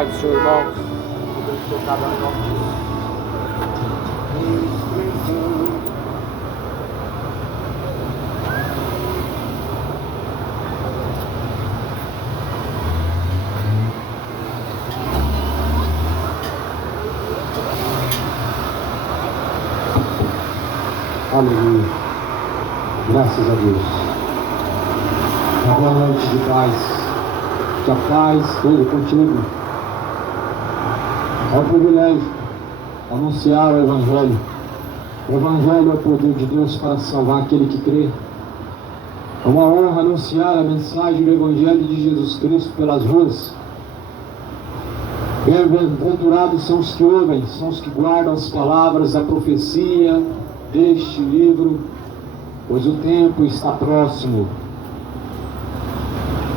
Pai do Senhor, irmãos. Abençoe cada um em nome de Jesus. Aleluia. Graças a Deus. Uma boa noite de paz. Que a paz esteja contigo. É um privilégio anunciar o Evangelho. O Evangelho é o poder de Deus para salvar aquele que crê. É uma honra anunciar a mensagem do Evangelho de Jesus Cristo pelas ruas. Bem-aventurados são os que ouvem, são os que guardam as palavras da profecia deste livro, pois o tempo está próximo.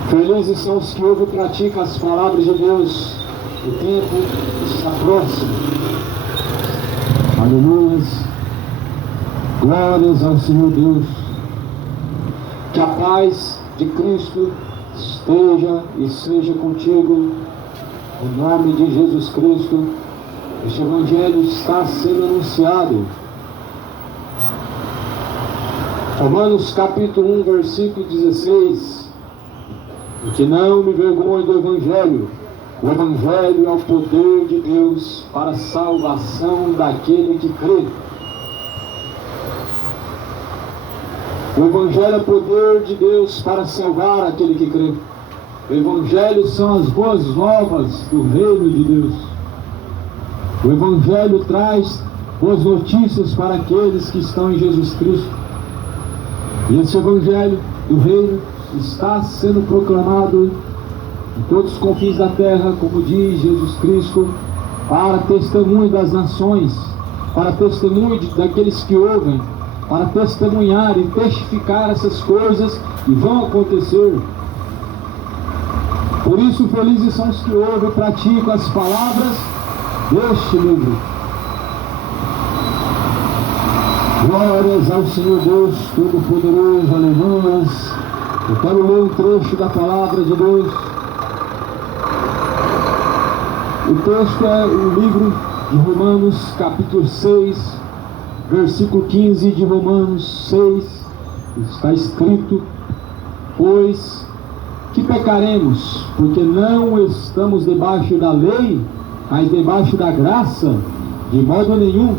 Felizes são os que ouvem e praticam as palavras de Deus, o tempo está próximo. Aleluia. Glórias ao Senhor Deus. Que a paz de Cristo esteja e seja contigo, em nome de Jesus Cristo. Este Evangelho está sendo anunciado. Romanos capítulo 1, versículo 16. E que não me vergonhe do Evangelho. O Evangelho é o poder de Deus para a salvação daquele que crê. O Evangelho é o poder de Deus para salvar aquele que crê. O Evangelho são as boas novas do reino de Deus. O Evangelho traz boas notícias para aqueles que estão em Jesus Cristo. E esse Evangelho do reino está sendo proclamado em todos os confins da terra, como diz Jesus Cristo, para testemunho das nações, para testemunho daqueles que ouvem, para testemunhar e testificar essas coisas que vão acontecer. Por isso, felizes são os que ouvem e praticam as palavras deste livro. Glórias ao Senhor Deus Todo-Poderoso, aleluia. Eu quero ler um trecho da palavra de Deus. O texto é o livro de Romanos, capítulo 6, versículo 15 de Romanos 6. Está escrito: pois que pecaremos, porque não estamos debaixo da lei, mas debaixo da graça? De modo nenhum.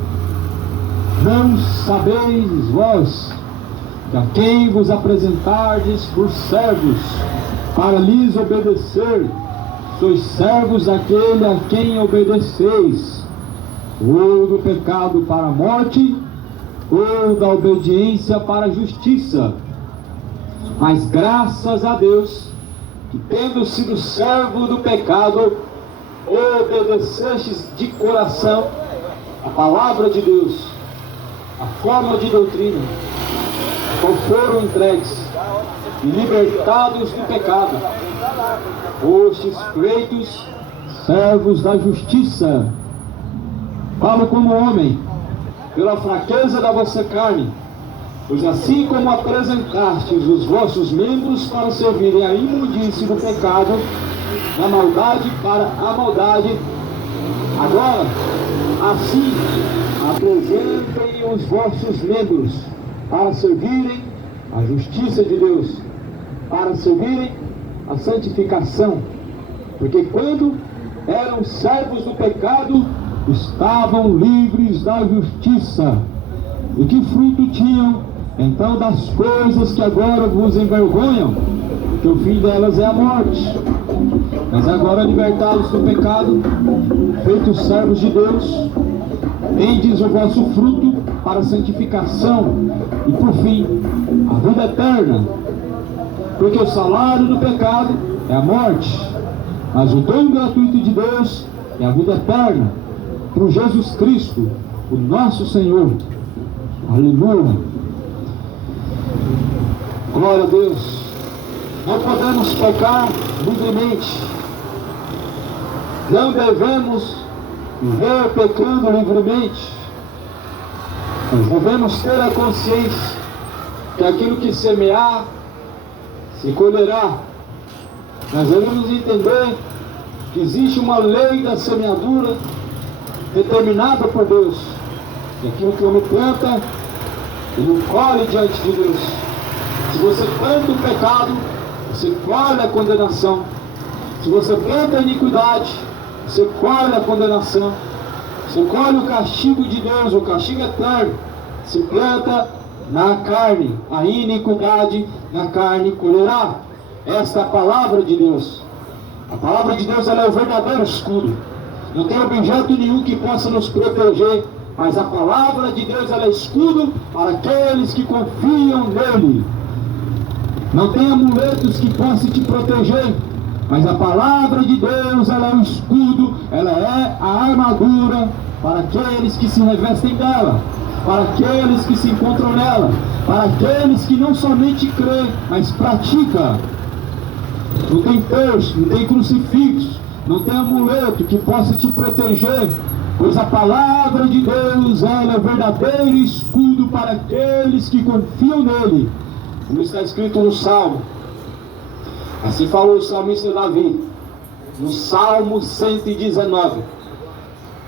Não sabeis vós que a quem vos apresentardes por servos para lhes obedecer, sois servos daquele a quem obedeceis, ou do pecado para a morte, ou da obediência para a justiça. Mas graças a Deus, que tendo sido servo do pecado, obedecestes de coração a palavra de Deus, a forma de doutrina, qual foram entregues e libertados do pecado, fostes feitos servos da justiça. Falo como homem, pela fraqueza da vossa carne, pois assim como apresentastes os vossos membros para servirem à imundície do pecado, da maldade para a maldade, agora, assim, apresentem os vossos membros para servirem a justiça de Deus, para servirem a santificação, porque quando eram servos do pecado, estavam livres da justiça. E que fruto tinham então das coisas que agora vos envergonham? Que o fim delas é a morte. Mas agora, libertados do pecado, feitos servos de Deus, tendes o vosso fruto para a santificação e por fim a vida eterna, porque o salário do pecado é a morte, mas o dom gratuito de Deus é a vida eterna por Jesus Cristo, o nosso Senhor. Aleluia. Glória a Deus. Não podemos pecar livremente, não devemos viver pecando livremente. Nós devemos ter a consciência que aquilo que semear, se colherá. Nós devemos entender que existe uma lei da semeadura determinada por Deus. E aquilo que o homem planta, ele colhe diante de Deus. Se você planta o pecado, você colhe a condenação. Se você planta a iniquidade, você colhe a condenação. Você colhe o castigo de Deus, o castigo eterno. Se planta na carne, a iniquidade na carne colherá. Esta é a palavra de Deus. A palavra de Deus, ela é o verdadeiro escudo. Não tem objeto nenhum que possa nos proteger, mas a palavra de Deus, ela é escudo para aqueles que confiam nele. Não tem amuletos que possam te proteger, mas a palavra de Deus, ela é o escudo, ela é a armadura para aqueles que se revestem dela, para aqueles que se encontram nela, para aqueles que não somente creem, mas praticam. Não tem terço, não tem crucifixo, não tem amuleto que possa te proteger, pois a palavra de Deus, ela é o verdadeiro escudo para aqueles que confiam nele, como está escrito no Salmo. Assim falou o salmista Davi, no Salmo 119.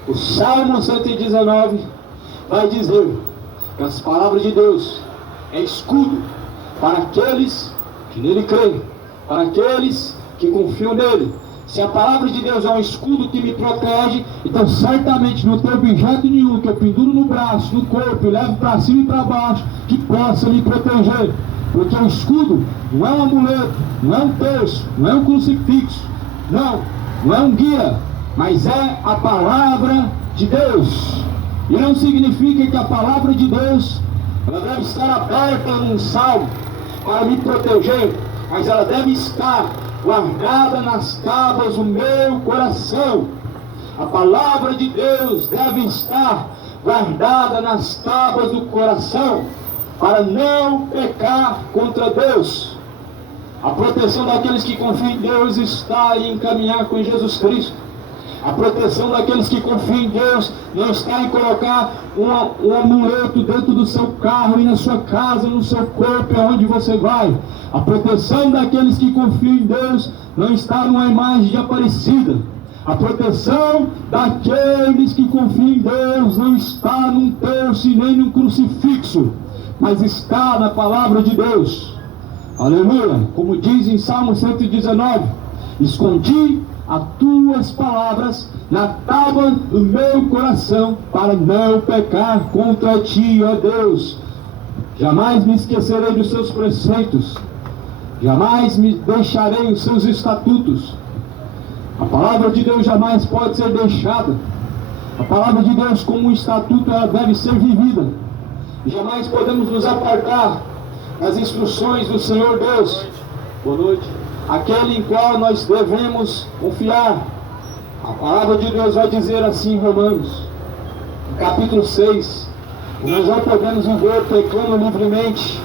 O Salmo 119 vai dizer que as palavras de Deus é escudo para aqueles que nele creem, para aqueles que confiam nele. Se a palavra de Deus é um escudo que me protege, então certamente não tem objeto nenhum que eu penduro no braço, no corpo, e levo para cima e para baixo, que possa me proteger. Porque o escudo não é um amuleto, não é um terço, não é um crucifixo, não é um guia, mas é a palavra de Deus. E não significa que a palavra de Deus, ela deve estar aberta num salmo para me proteger, mas ela deve estar guardada nas tábuas do meu coração. A palavra de Deus deve estar guardada nas tábuas do coração, para não pecar contra Deus. A proteção daqueles que confiam em Deus está em caminhar com Jesus Cristo. A proteção daqueles que confiam em Deus não está em colocar um amuleto dentro do seu carro e na sua casa, no seu corpo, aonde você vai. A proteção daqueles que confiam em Deus não está numa imagem de Aparecida. A proteção daqueles que confiam em Deus não está num terço e nem num crucifixo, mas está na palavra de Deus. Aleluia! Como diz em Salmo 119, escondi as tuas palavras na tábua do meu coração, para não pecar contra ti, ó Deus. Jamais me esquecerei dos seus preceitos, jamais me deixarei os seus estatutos. A palavra de Deus jamais pode ser deixada. A palavra de Deus, como um estatuto, ela deve ser vivida. Jamais podemos nos apartar das instruções do Senhor Deus. Boa noite. Aquele em qual nós devemos confiar. A palavra de Deus vai dizer assim em Romanos, no capítulo 6, que nós não podemos viver pecando livremente.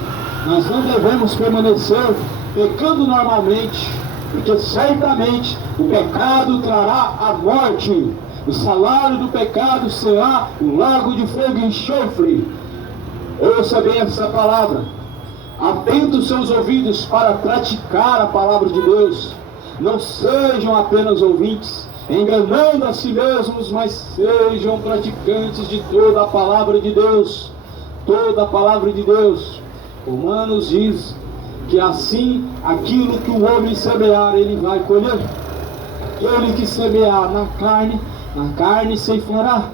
Nós não devemos permanecer pecando normalmente, porque certamente o pecado trará a morte. O salário do pecado será o lago de fogo e enxofre. Ouça bem essa palavra. Atenta os seus ouvidos para praticar a palavra de Deus. Não sejam apenas ouvintes, enganando a si mesmos, mas sejam praticantes de toda a palavra de Deus. Toda a palavra de Deus. Romanos diz que assim, aquilo que o homem semear, ele vai colher. Aquele que semear na carne ceifará.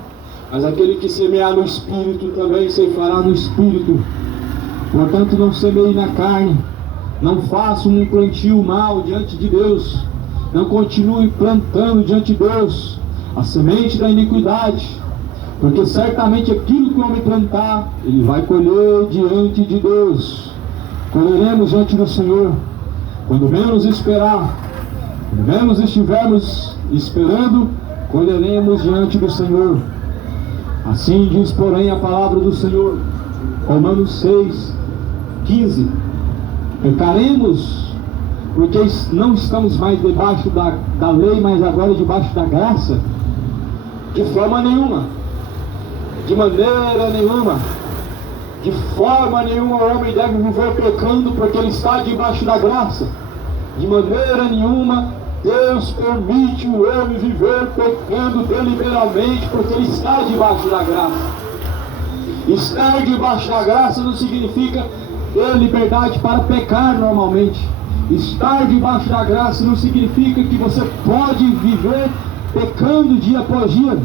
Mas aquele que semear no Espírito também ceifará no Espírito. Portanto, não semeie na carne, não faça um plantio mal diante de Deus, não continue plantando diante de Deus a semente da iniquidade, porque certamente aquilo que o homem plantar, ele vai colher diante de Deus. Colheremos diante do Senhor, quando menos esperar, quando menos estivermos esperando, colheremos diante do Senhor. Assim diz, porém, a palavra do Senhor, Romanos 6, 15, pecaremos porque não estamos mais debaixo da lei, mas agora debaixo da graça? De forma nenhuma, de maneira nenhuma, de forma nenhuma o homem deve viver pecando porque ele está debaixo da graça. De maneira nenhuma Deus permite o homem viver pecando deliberadamente porque ele está debaixo da graça. Estar debaixo da graça não significa ter liberdade para pecar normalmente. Estar debaixo da graça não significa que você pode viver pecando dia após dia.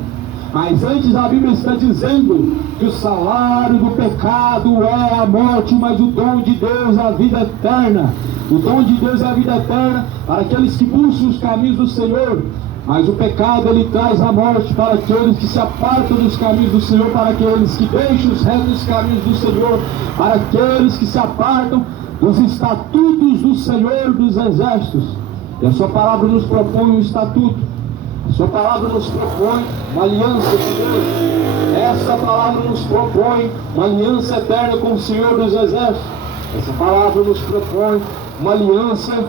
Mas antes a Bíblia está dizendo que o salário do pecado é a morte, mas o dom de Deus é a vida eterna. O dom de Deus é a vida eterna para aqueles que buscam os caminhos do Senhor. Mas o pecado ele traz a morte para aqueles que se apartam dos caminhos do Senhor, para aqueles que deixam os retos caminhos do Senhor, para aqueles que se apartam dos estatutos do Senhor dos exércitos. E a sua palavra nos propõe um estatuto. A sua palavra nos propõe uma aliança com Deus. Essa palavra nos propõe uma aliança eterna com o Senhor dos exércitos. Essa palavra nos propõe uma aliança,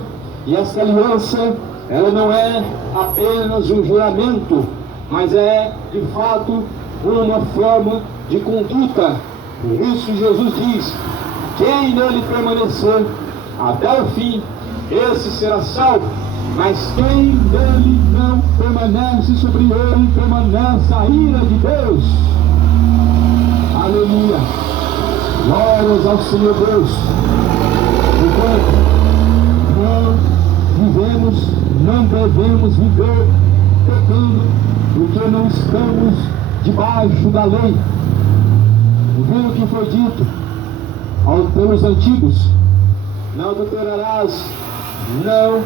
e essa aliança, ela não é apenas um juramento, mas é, de fato, uma forma de conduta. Por isso Jesus diz: quem nele permanecer até o fim, esse será salvo. Mas quem dele não permanece, sobre ele permanece a ira de Deus. Aleluia. Glórias ao Senhor Deus. Enquanto não devemos viver pecando, porque não estamos debaixo da lei. Ouviram o que foi dito pelos antigos? Não adulterarás, não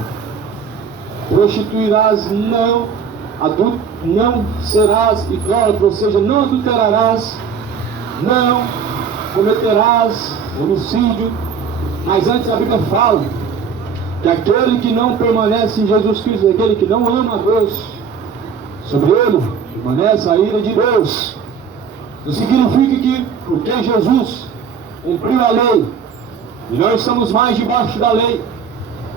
prostituirás, não serás idólatra, ou seja, não adulterarás, não cometerás homicídio. Mas antes a Bíblia fala que aquele que não permanece em Jesus Cristo, aquele que não ama a Deus, sobre ele permanece a ira de Deus. Não significa que porque Jesus cumpriu a lei e nós estamos mais debaixo da lei,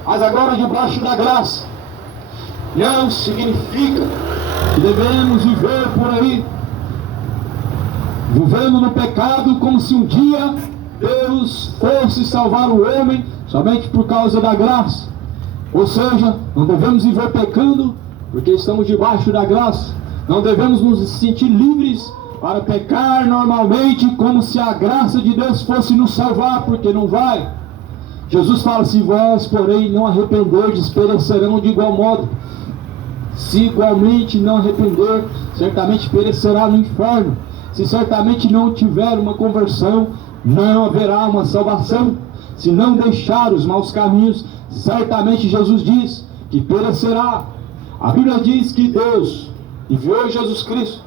mas agora debaixo da graça, não significa que devemos viver por aí vivendo no pecado, como se um dia Deus fosse salvar o homem somente por causa da graça. Ou seja, não devemos viver pecando porque estamos debaixo da graça. Não devemos nos sentir livres para pecar normalmente, como se a graça de Deus fosse nos salvar, porque não vai. Jesus fala: se vós, porém, não arrependerdes, perecerão de igual modo. Se igualmente não arrepender, certamente perecerá no inferno. Se certamente não tiver uma conversão, não haverá uma salvação. Se não deixar os maus caminhos, certamente Jesus diz que perecerá. A Bíblia diz que Deus enviou Jesus Cristo,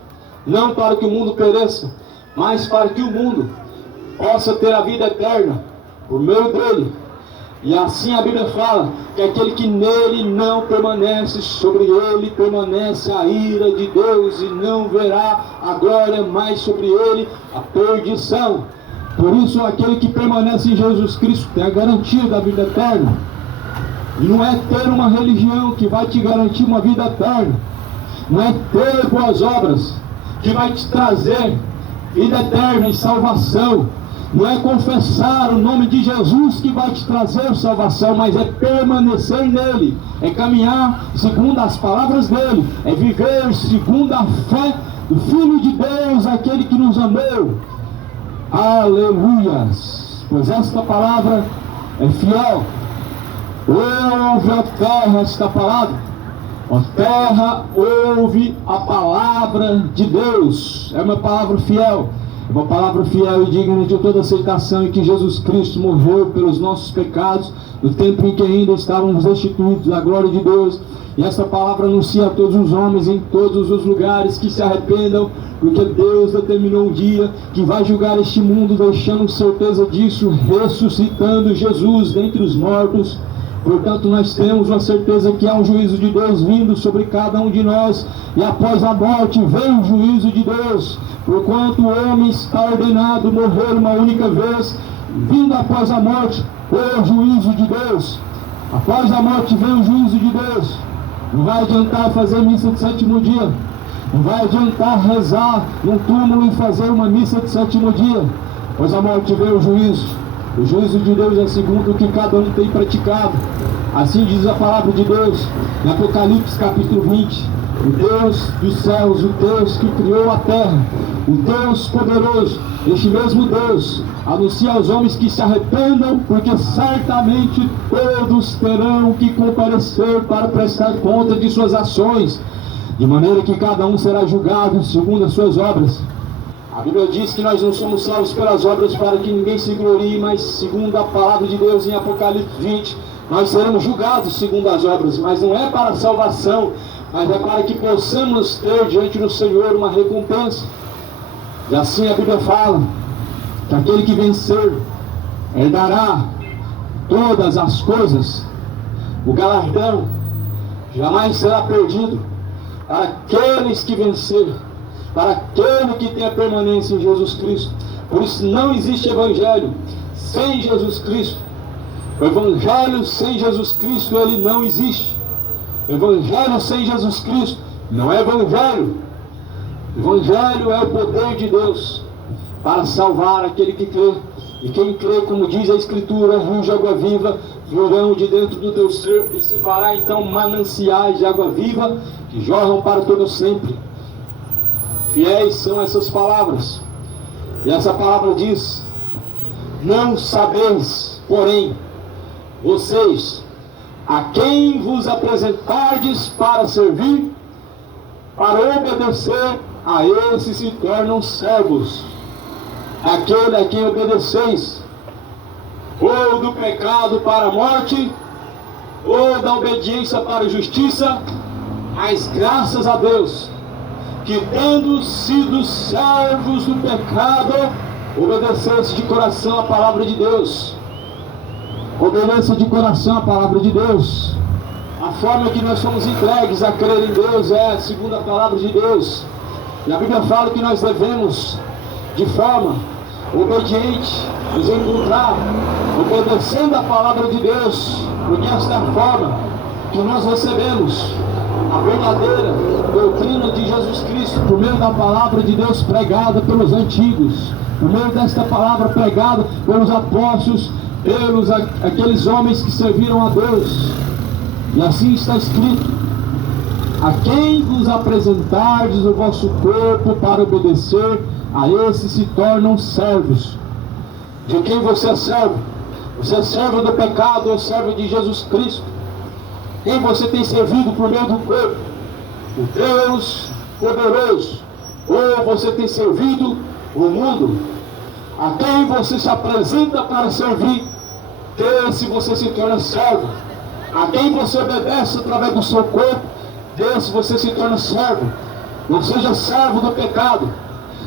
não para que o mundo pereça, mas para que o mundo possa ter a vida eterna por meio dele. E assim a Bíblia fala que aquele que nele não permanece, sobre ele permanece a ira de Deus, e não verá a glória mais sobre ele, a perdição. Por isso aquele que permanece em Jesus Cristo tem a garantia da vida eterna. E não é ter uma religião que vai te garantir uma vida eterna, não é ter boas obras que vai te trazer vida eterna e salvação, não é confessar o nome de Jesus que vai te trazer salvação, mas é permanecer nele, é caminhar segundo as palavras dele, é viver segundo a fé do Filho de Deus, aquele que nos amou. Aleluias! Pois esta palavra é fiel. Ouve a terra esta palavra. A terra ouve a palavra de Deus. É uma palavra fiel. É uma palavra fiel e digna de toda aceitação, em que Jesus Cristo morreu pelos nossos pecados, no tempo em que ainda estávamos destituídos da glória de Deus. E essa palavra anuncia a todos os homens em todos os lugares que se arrependam, porque Deus determinou um dia que vai julgar este mundo, deixando certeza disso, ressuscitando Jesus dentre os mortos. Portanto, nós temos a certeza que há um juízo de Deus vindo sobre cada um de nós, e após a morte vem o juízo de Deus, porquanto o homem está ordenado morrer uma única vez, vindo após a morte o juízo de Deus. Após a morte vem o juízo de Deus. Não vai adiantar fazer missa de sétimo dia, não vai adiantar rezar num túmulo e fazer uma missa de sétimo dia, pois a morte vem o juízo. O juízo de Deus é segundo o que cada um tem praticado. Assim diz a palavra de Deus em Apocalipse capítulo 20. O Deus dos céus, o Deus que criou a terra, o Deus poderoso, este mesmo Deus anuncia aos homens que se arrependam, porque certamente todos terão que comparecer para prestar conta de suas ações, de maneira que cada um será julgado segundo as suas obras. A Bíblia diz que nós não somos salvos pelas obras para que ninguém se glorie, mas segundo a palavra de Deus em Apocalipse 20, nós seremos julgados segundo as obras, mas não é para a salvação, mas é para que possamos ter diante do Senhor uma recompensa. E assim a Bíblia fala que aquele que vencer herdará todas as coisas. O galardão jamais será perdido para aqueles que vencerem, para aquele que tem a permanência em Jesus Cristo. Por isso não existe evangelho sem Jesus Cristo. O evangelho sem Jesus Cristo, ele não existe. O evangelho sem Jesus Cristo não é evangelho. O evangelho é o poder de Deus para salvar aquele que crê. E quem crê, como diz a Escritura, rios de água viva fluirão de dentro do teu ser, e se fará então mananciais de água viva que jorram para todo sempre. Fiéis são essas palavras. E essa palavra diz: não sabeis, porém, vocês, a quem vos apresentardes para servir, para obedecer, a esses se tornam servos. Aquele a quem obedeceis, ou do pecado para a morte, ou da obediência para a justiça, mas graças a Deus, que tendo sido servos do pecado, obedecesse de coração a palavra de Deus. Obedeça de coração a palavra de Deus. A forma que nós somos entregues a crer em Deus é segundo a palavra de Deus. E a Bíblia fala que nós devemos, de forma obediente, nos encontrar obedecendo a palavra de Deus, porque esta é a forma que nós recebemos a verdadeira doutrina de Jesus Cristo, por meio da palavra de Deus pregada pelos antigos, por meio desta palavra pregada pelos apóstolos, pelos aqueles homens que serviram a Deus. E assim está escrito: a quem vos apresentardes o vosso corpo para obedecer, a esses se tornam servos. De quem você é servo? Você é servo do pecado ou servo de Jesus Cristo? Quem você tem servido por meio do corpo? O Deus poderoso. Ou você tem servido o mundo? A quem você se apresenta para servir, desse você se torna servo. A quem você obedece através do seu corpo, desse você se torna servo. Não seja servo do pecado,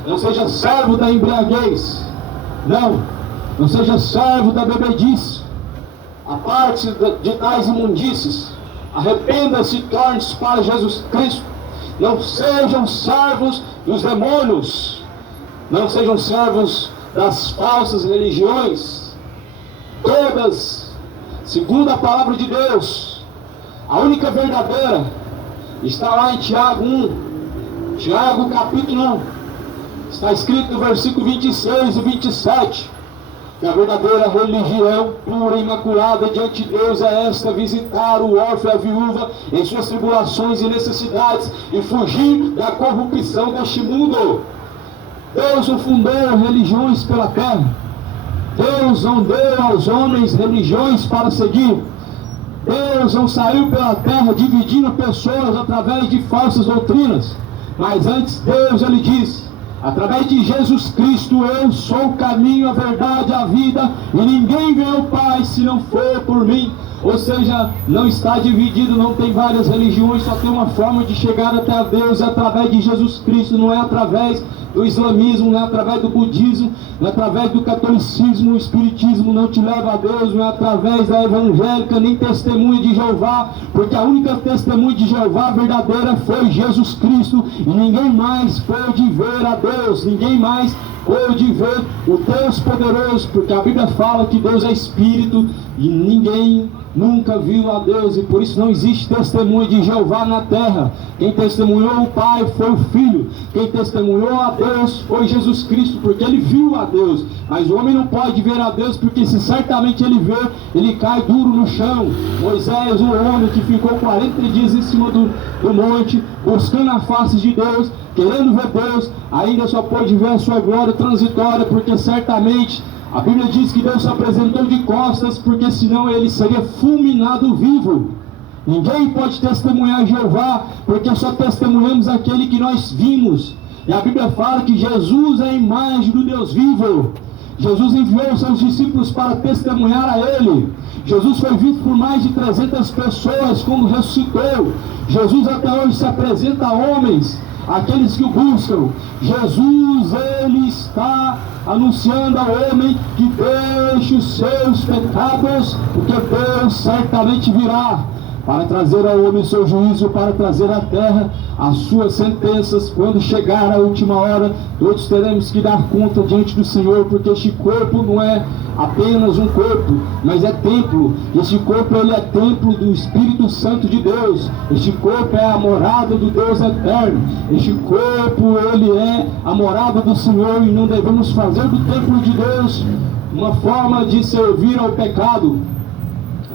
não seja servo da embriaguez, não seja servo da bebedice. Aparte de tais imundícies, arrependa-se e torne-se para Jesus Cristo. Não sejam servos dos demônios, não sejam servos das falsas religiões. Todas, segundo a palavra de Deus, a única verdadeira está lá em Tiago 1, Tiago capítulo 1, está escrito no versículo 26 e 27, que a verdadeira religião pura e imaculada diante de Deus é esta: visitar o órfão e a viúva em suas tribulações e necessidades, e fugir da corrupção deste mundo. Deus não fundou religiões pela terra. Deus não deu aos homens religiões para seguir. Deus não saiu pela terra dividindo pessoas através de falsas doutrinas. Mas antes Deus, ele disse: através de Jesus Cristo, eu sou o caminho, a verdade, a vida, e ninguém vê ao Pai se não for por mim. Ou seja, não está dividido, não tem várias religiões, só tem uma forma de chegar até a Deus, é através de Jesus Cristo. Não é através do islamismo, não é através do budismo, não é através do catolicismo. O espiritismo não te leva a Deus, não é através da evangélica, nem testemunha de Jeová, porque a única testemunha de Jeová verdadeira foi Jesus Cristo, e ninguém mais pôde ver a Deus, ninguém mais pôde ver o Deus poderoso, porque a Bíblia fala que Deus é Espírito e ninguém nunca viu a Deus, e por isso não existe testemunho de Jeová na terra. Quem testemunhou o Pai foi o Filho, quem testemunhou a Deus foi Jesus Cristo, porque ele viu a Deus. Mas o homem não pode ver a Deus, porque se certamente ele vê, ele cai duro no chão. Moisés, o homem que ficou 40 dias em cima do monte, buscando a face de Deus, querendo ver Deus, ainda só pôde ver a sua glória transitória, porque certamente a Bíblia diz que Deus se apresentou de costas, porque senão ele seria fulminado vivo. Ninguém pode testemunhar Jeová, porque só testemunhamos aquele que nós vimos. E a Bíblia fala que Jesus é a imagem do Deus vivo. Jesus enviou os seus discípulos para testemunhar a Ele. Jesus foi visto por mais de 300 pessoas quando ressuscitou. Jesus até hoje se apresenta a homens, aqueles que o buscam. Jesus, ele está anunciando ao homem que deixe os seus pecados, porque Deus certamente virá para trazer ao homem o seu juízo, para trazer à terra as suas sentenças. Quando chegar a última hora, todos teremos que dar conta diante do Senhor, porque este corpo não é apenas um corpo, mas é templo. Este corpo, ele é templo do Espírito Santo de Deus. Este corpo é a morada do Deus eterno. Este corpo, ele é a morada do Senhor, e não devemos fazer do templo de Deus uma forma de servir ao pecado.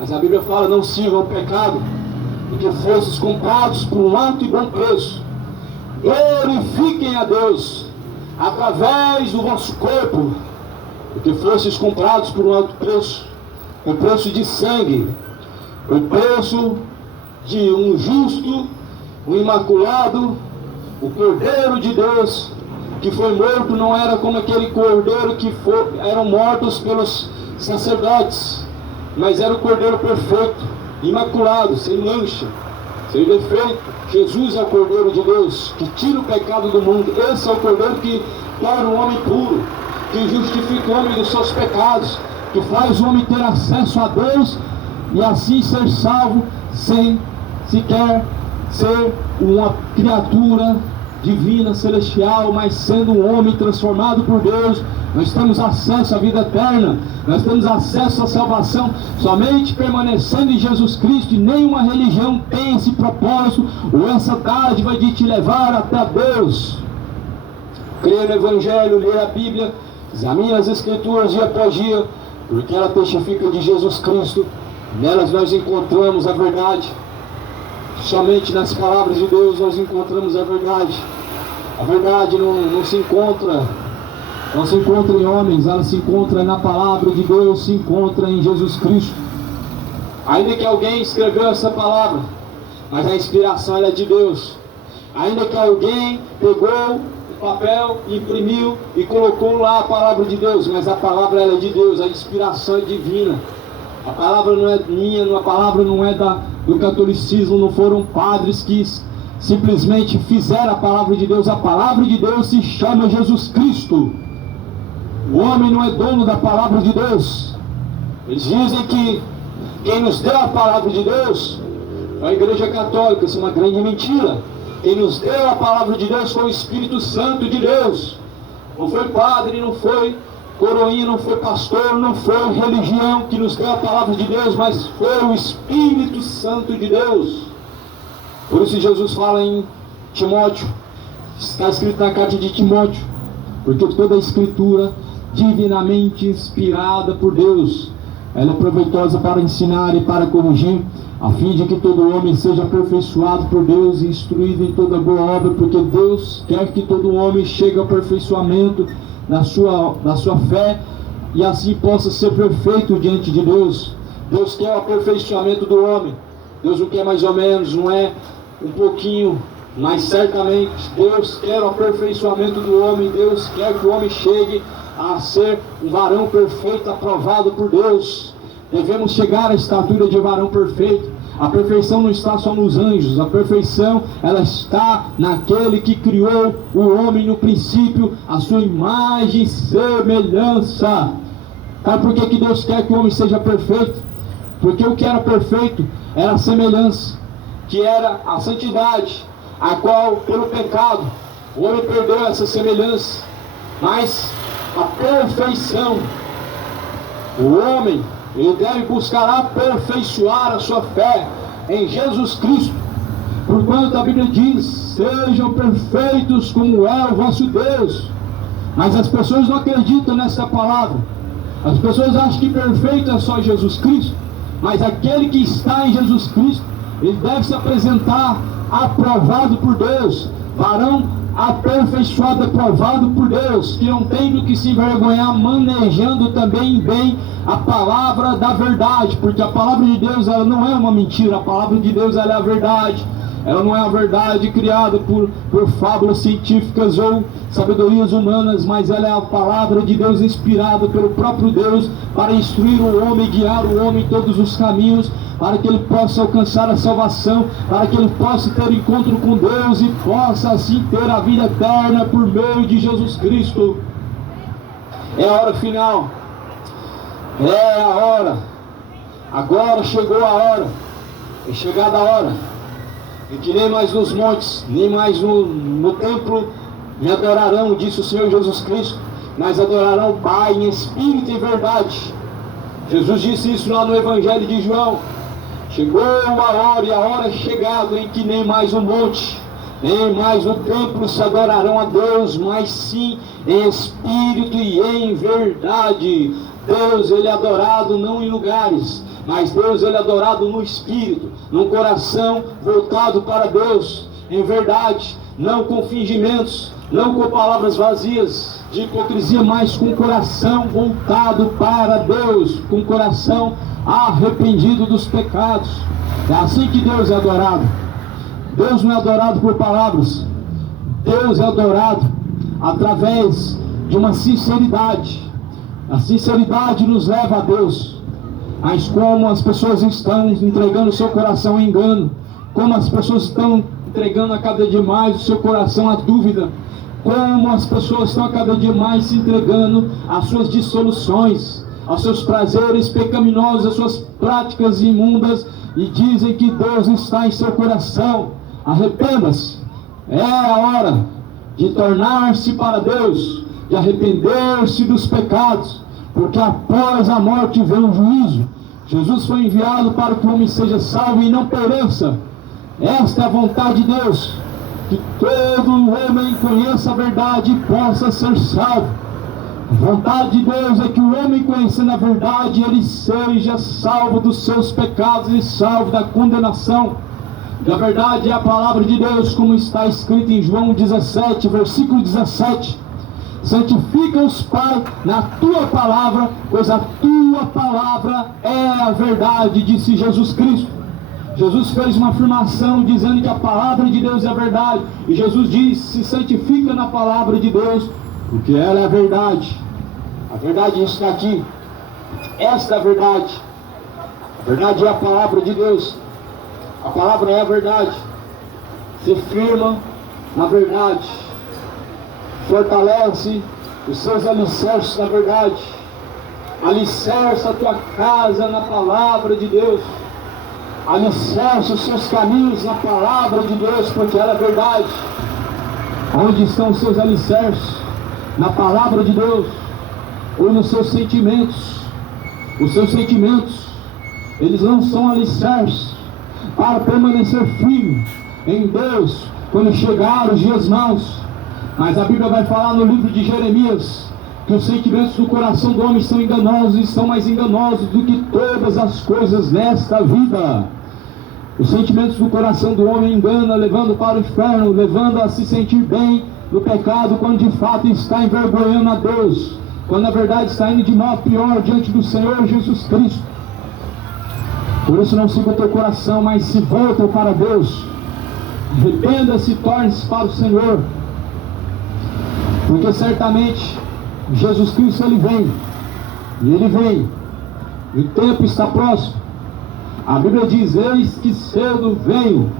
Mas a Bíblia fala: não sirvam ao pecado, porque fostes comprados por um alto e bom preço. Glorifiquem a Deus através do vosso corpo, porque fostes comprados por um alto preço, o preço de sangue, o preço de um justo, um imaculado, o Cordeiro de Deus, que foi morto. Não era como aquele cordeiro que eram mortos pelos sacerdotes, mas era o Cordeiro perfeito, imaculado, sem mancha, sem defeito. Jesus é o Cordeiro de Deus, que tira o pecado do mundo. Esse é o Cordeiro que torna o homem puro, que justifica o homem dos seus pecados, que faz o homem ter acesso a Deus e assim ser salvo, sem sequer ser uma criatura divina, celestial, mas sendo um homem transformado por Deus. Nós temos acesso à vida eterna, nós temos acesso à salvação somente permanecendo em Jesus Cristo, e nenhuma religião tem esse propósito ou essa dádiva de te levar até Deus. Crer no Evangelho, ler a Bíblia, examine as Escrituras dia após dia, porque ela testifica de Jesus Cristo. Nelas nós encontramos a verdade. Somente nas palavras de Deus nós encontramos a verdade. A verdade não se encontra em homens, ela se encontra na palavra de Deus, se encontra em Jesus Cristo. Ainda que alguém escreveu essa palavra, mas a inspiração ela é de Deus. Ainda que alguém pegou o papel, imprimiu e colocou lá a palavra de Deus, mas a palavra ela é de Deus, a inspiração é divina. A palavra não é minha, a palavra não é do catolicismo, não foram padres que simplesmente fizeram a palavra de Deus. A palavra de Deus se chama Jesus Cristo. O homem não é dono da palavra de Deus. Eles dizem que quem nos deu a palavra de Deus foi a Igreja Católica. Isso é uma grande mentira. Quem nos deu a palavra de Deus foi o Espírito Santo de Deus. Não foi padre, não foi coroinha, não foi pastor, não foi religião que nos deu a palavra de Deus, mas foi o Espírito Santo de Deus. Por isso Jesus fala em Timóteo, está escrito na carta de Timóteo, porque toda a Escritura divinamente inspirada por Deus, ela é proveitosa para ensinar e para corrigir, a fim de que todo homem seja aperfeiçoado por Deus e instruído em toda boa obra, porque Deus quer que todo homem chegue ao aperfeiçoamento da sua fé, e assim possa ser perfeito diante de Deus. Deus quer o aperfeiçoamento do homem. Deus não quer mais ou menos, não é um pouquinho, mas certamente Deus quer o aperfeiçoamento do homem. Deus quer que o homem chegue a ser um varão perfeito, aprovado por Deus. Devemos chegar à estatura de varão perfeito. A perfeição não está só nos anjos, a perfeição ela está naquele que criou o homem no princípio, a sua imagem e semelhança. Sabe por que Deus quer que o homem seja perfeito? Porque o que era perfeito era a semelhança, que era a santidade, a qual pelo pecado o homem perdeu essa semelhança. Mas a perfeição. O homem, ele deve buscar aperfeiçoar a sua fé em Jesus Cristo, porquanto a Bíblia diz: sejam perfeitos como é o vosso Deus. Mas as pessoas não acreditam nessa palavra. As pessoas acham que perfeito é só Jesus Cristo, mas aquele que está em Jesus Cristo, ele deve se apresentar aprovado por Deus, varão aperfeiçoado, aprovado por Deus, que não tem do que se envergonhar, manejando também bem a palavra da verdade, porque a palavra de Deus, ela não é uma mentira, a palavra de Deus, ela é a verdade. Ela não é a verdade criada por fábulas científicas ou sabedorias humanas, mas ela é a palavra de Deus inspirada pelo próprio Deus para instruir o homem, guiar o homem em todos os caminhos, para que ele possa alcançar a salvação, para que ele possa ter encontro com Deus e possa assim ter a vida eterna por meio de Jesus Cristo. É a hora final, é a hora, agora chegou a hora, é chegada a hora, e que nem mais nos montes, nem mais no templo me adorarão, disse o Senhor Jesus Cristo, mas adorarão o Pai em espírito e verdade. Jesus disse isso lá no Evangelho de João. Chegou a hora, e a hora é chegada, em que nem mais no monte, nem mais no templo se adorarão a Deus, mas sim em espírito e em verdade. Deus, ele é adorado não em lugares, mas Deus, ele é adorado no espírito, num coração voltado para Deus, em verdade, não com fingimentos, não com palavras vazias de hipocrisia, mas com o coração voltado para Deus, com o coração arrependido dos pecados. É assim que Deus é adorado. Deus não é adorado por palavras, Deus é adorado através de uma sinceridade. A sinceridade nos leva a Deus. Mas como as pessoas estão entregando o seu coração ao engano, como as pessoas estão entregando a cada dia mais o seu coração à dúvida, como as pessoas estão a cada dia mais se entregando às suas dissoluções, aos seus prazeres pecaminosos, às suas práticas imundas, e dizem que Deus está em seu coração. Arrependa-se, é a hora de tornar-se para Deus, de arrepender-se dos pecados, porque após a morte vem o juízo. Jesus foi enviado para que o homem seja salvo e não pereça. Esta é a vontade de Deus, que todo homem conheça a verdade e possa ser salvo. A vontade de Deus é que o homem, conhecendo a verdade, ele seja salvo dos seus pecados e salvo da condenação. E a verdade é a palavra de Deus, como está escrito em João 17, versículo 17. Santifica-os, Pai, na tua palavra, pois a tua palavra é a verdade, disse Jesus Cristo. Jesus fez uma afirmação dizendo que a palavra de Deus é a verdade. E Jesus diz: se santifica na palavra de Deus, porque ela é a verdade. A verdade está aqui. Esta é a verdade. A verdade é a palavra de Deus. A palavra é a verdade. Se firma na verdade. Fortalece os seus alicerces na verdade. Alicerça a tua casa na palavra de Deus. Alicerça os seus caminhos na palavra de Deus, porque ela é verdade. Onde estão os seus alicerces? Na palavra de Deus. Ou nos seus sentimentos? Os seus sentimentos, eles não são alicerces para permanecer firme em Deus quando chegar os dias maus. Mas a Bíblia vai falar no livro de Jeremias que os sentimentos do coração do homem são enganosos e são mais enganosos do que todas as coisas nesta vida. Os sentimentos do coração do homem enganam, levando para o inferno, levando a se sentir bem no pecado, quando de fato está envergonhando a Deus, quando na verdade está indo de mal a pior diante do Senhor Jesus Cristo. Por isso não siga o teu coração, mas se volta para Deus. Arrependa-se e torne-se para o Senhor, porque certamente Jesus Cristo ele vem, e ele vem, e o tempo está próximo. A Bíblia diz: eis que cedo venho,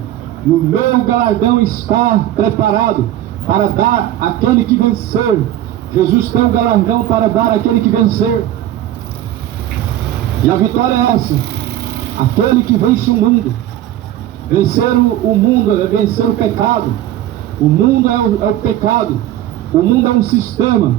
e o meu galardão está preparado para dar àquele que vencer. Jesus tem um galardão para dar àquele que vencer, e a vitória é essa: aquele que vence o mundo. Vencer o mundo é vencer o pecado. O mundo é o pecado. O mundo é um sistema.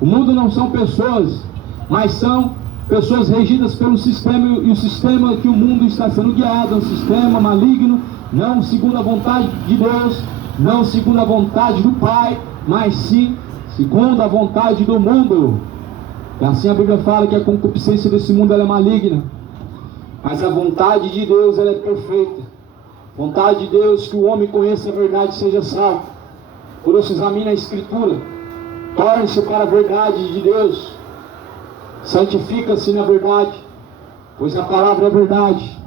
O mundo não são pessoas, mas são pessoas regidas pelo sistema, e o sistema que o mundo está sendo guiado é um sistema maligno, não segundo a vontade de Deus, não segundo a vontade do Pai, mas sim segundo a vontade do mundo. E assim a Bíblia fala que a concupiscência desse mundo ela é maligna, mas a vontade de Deus ela é perfeita. Vontade de Deus que o homem conheça a verdade e seja salvo. Por isso examine a Escritura, torne-se para a verdade de Deus, santifica-se na verdade, pois a palavra é verdade.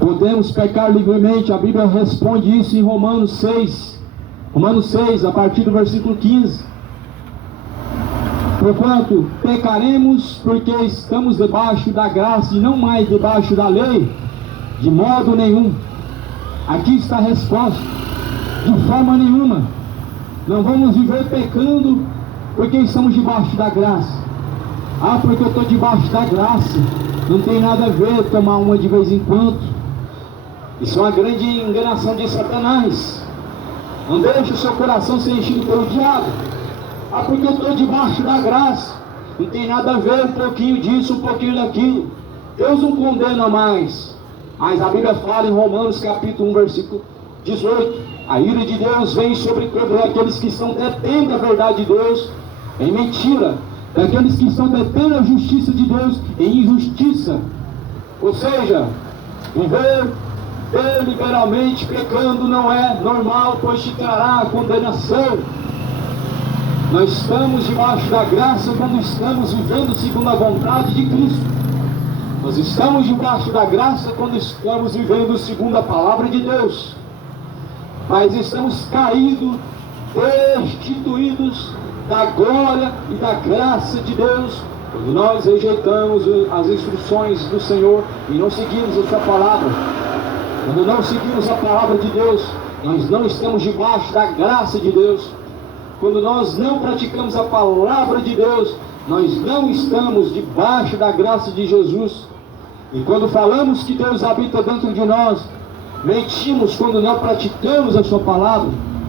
Podemos pecar livremente, a Bíblia responde isso em Romanos 6, a partir do versículo 15. Porquanto pecaremos porque estamos debaixo da graça e não mais debaixo da lei? De modo nenhum. Aqui está a resposta: de forma nenhuma. Não vamos viver pecando porque estamos debaixo da graça. Ah, porque eu estou debaixo da graça, não tem nada a ver tomar uma de vez em quando. Isso é uma grande enganação de Satanás. Não deixe o seu coração ser enchido pelo diabo. Ah, porque eu estou debaixo da graça, não tem nada a ver um pouquinho disso, um pouquinho daquilo. Deus não condena mais. Mas a Bíblia fala em Romanos capítulo 1, versículo 18: a ira de Deus vem sobre aqueles que estão detendo a verdade de Deus em mentira, daqueles que estão detendo a justiça de Deus em injustiça. Ou seja, viver deliberalmente pecando não é normal, pois te trará a condenação. Nós estamos debaixo da graça quando estamos vivendo segundo a vontade de Cristo. Nós estamos debaixo da graça quando estamos vivendo segundo a palavra de Deus. Mas estamos caídos, destituídos da glória e da graça de Deus, quando nós rejeitamos as instruções do Senhor e não seguimos a sua palavra. Quando não seguimos a palavra de Deus, nós não estamos debaixo da graça de Deus. Quando nós não praticamos a palavra de Deus, nós não estamos debaixo da graça de Jesus. E quando falamos que Deus habita dentro de nós, mentimos quando não praticamos a sua palavra.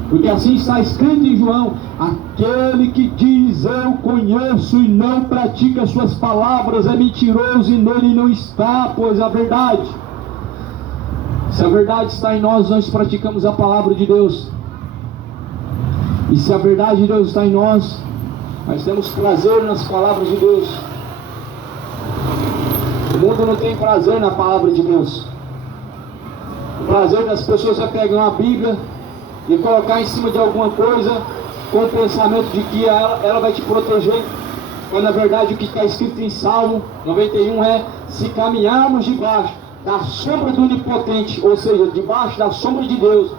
Porque assim está escrito em João: aquele que diz eu conheço e não pratica as suas palavras é mentiroso e nele não está, pois a verdade. Se a verdade está em nós, nós praticamos a palavra de Deus. E se a verdade de Deus está em nós, nós temos prazer nas palavras de Deus. O mundo não tem prazer na palavra de Deus. O prazer das pessoas é pegar uma Bíblia e colocar em cima de alguma coisa com o pensamento de que ela vai te proteger, quando na verdade o que está escrito em Salmo 91 é: se caminharmos debaixo da sombra do Onipotente, ou seja, debaixo da sombra de Deus,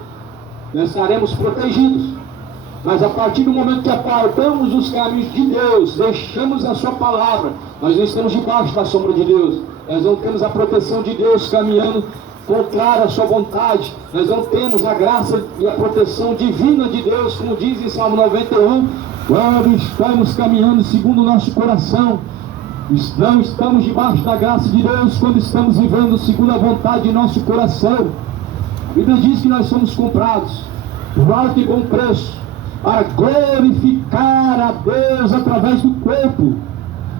nós estaremos protegidos. Mas a partir do momento que apartamos os caminhos de Deus, deixamos a sua palavra, nós não estamos debaixo da sombra de Deus, nós não temos a proteção de Deus caminhando contrário à sua vontade, nós não temos a graça e a proteção divina de Deus, como diz em Salmo 91, quando estamos caminhando segundo o nosso coração. Não estamos debaixo da graça de Deus quando estamos vivendo segundo a vontade de nosso coração. A Bíblia diz que nós somos comprados por alto e bom preço, para glorificar a Deus através do corpo.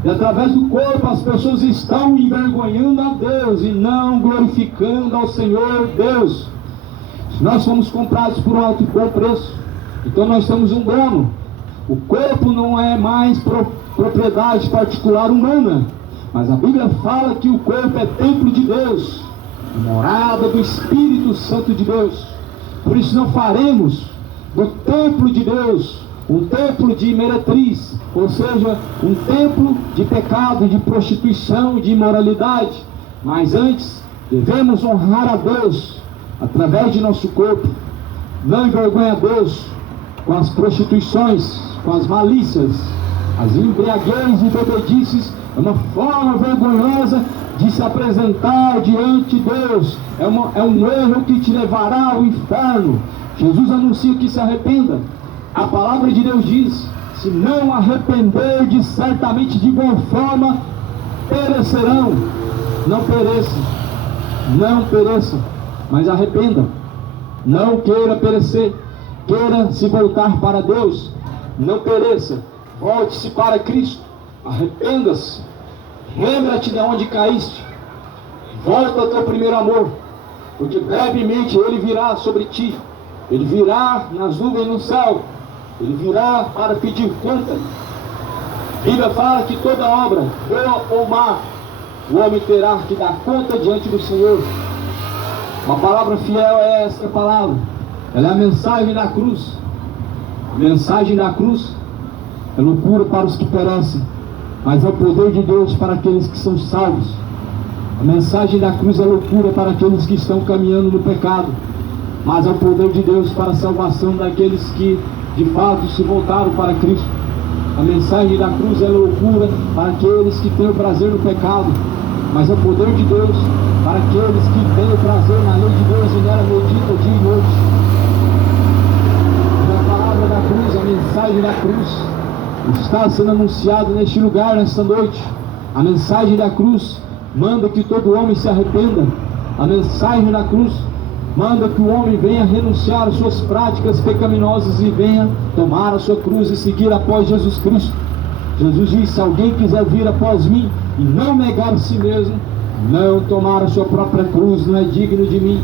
E através do corpo as pessoas estão envergonhando a Deus e não glorificando ao Senhor Deus. Nós somos comprados por um alto e bom preço, então nós temos um dono. O corpo não é mais propriedade particular humana, mas a Bíblia fala que o corpo é templo de Deus, morada do Espírito Santo de Deus. Por isso não faremos do templo de Deus um templo de meretriz, ou seja, um templo de pecado, de prostituição, de imoralidade. Mas antes devemos honrar a Deus através de nosso corpo. Não envergonhe a Deus com as prostituições, com as malícias, as embriaguez e bebedices. É uma forma vergonhosa de se apresentar diante de Deus. É um erro que te levará ao inferno. Jesus anuncia que se arrependa. A palavra de Deus diz: se não arrependerdes, certamente de igual forma perecerão. Não pereçam, não pereçam, mas arrependam. Não queira perecer, queira se voltar para Deus. Não pereça, Volte-se para Cristo, arrependa-se, lembra-te de onde caíste, volta ao teu primeiro amor, porque brevemente Ele virá sobre ti, Ele virá nas nuvens no céu, Ele virá para pedir conta. A Bíblia fala que toda obra, boa ou má, o homem terá que dar conta diante do Senhor. Uma palavra fiel é esta palavra, ela é a mensagem da cruz. A mensagem da cruz é loucura para os que perecem, mas é o poder de Deus para aqueles que são salvos. A mensagem da cruz é loucura para aqueles que estão caminhando no pecado, mas é o poder de Deus para a salvação daqueles que de fato se voltaram para Cristo. A mensagem da cruz é loucura para aqueles que têm o prazer no pecado, mas é o poder de Deus para aqueles que têm o prazer na lei de Deus e nela meditam dia e noite. E a palavra da cruz, a mensagem da cruz, está sendo anunciado neste lugar, nesta noite. A mensagem da cruz manda que todo homem se arrependa. A mensagem da cruz manda que o homem venha renunciar às suas práticas pecaminosas e venha tomar a sua cruz e seguir após Jesus Cristo. Jesus disse: se alguém quiser vir após mim e não negar a si mesmo, não tomar a sua própria cruz, não é digno de mim.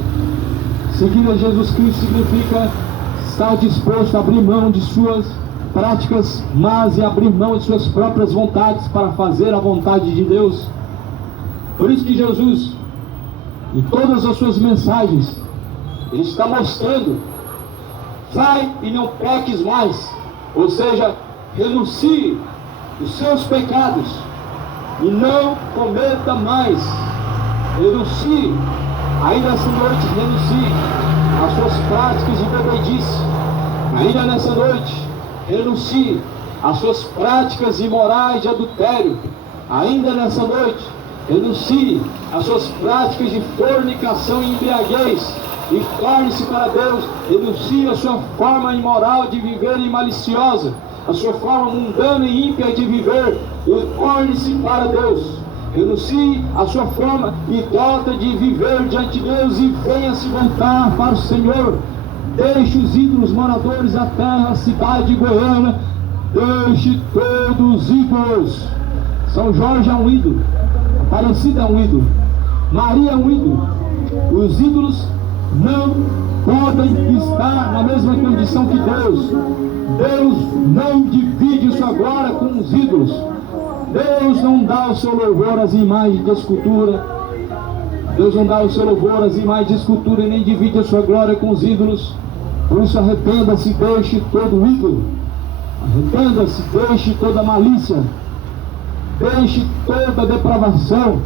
Seguir a Jesus Cristo significa estar disposto a abrir mão de suas práticas más e abrir mão de suas próprias vontades para fazer a vontade de Deus. Por isso que Jesus, em todas as suas mensagens, Ele está mostrando: vai e não peques mais, ou seja, renuncie os seus pecados e não cometa mais. Renuncie, ainda nessa noite, renuncie às suas práticas de bebedice. Ainda nessa noite, renuncie às suas práticas imorais de adultério. Ainda nessa noite, renuncie às suas práticas de fornicação e embriaguez e torne-se para Deus. Renuncie a sua forma imoral de viver e maliciosa, a sua forma mundana e ímpia de viver, e torne-se para Deus. Renuncie a sua forma idólatra de viver diante de Deus e venha se voltar para o Senhor. Deixe os ídolos moradores da terra, a cidade de Goiânia, deixe todos os ídolos. São Jorge é um ídolo, Aparecida é um ídolo, Maria é um ídolo. Os ídolos não podem estar na mesma condição que Deus. Deus não divide sua glória com os ídolos. Deus não dá o seu louvor às imagens de escultura. Deus não dá o seu louvor às imagens de escultura e nem divide a sua glória com os ídolos. Por isso arrependa-se, deixe todo ídolo. Arrependa-se, deixe toda malícia. Deixe toda depravação.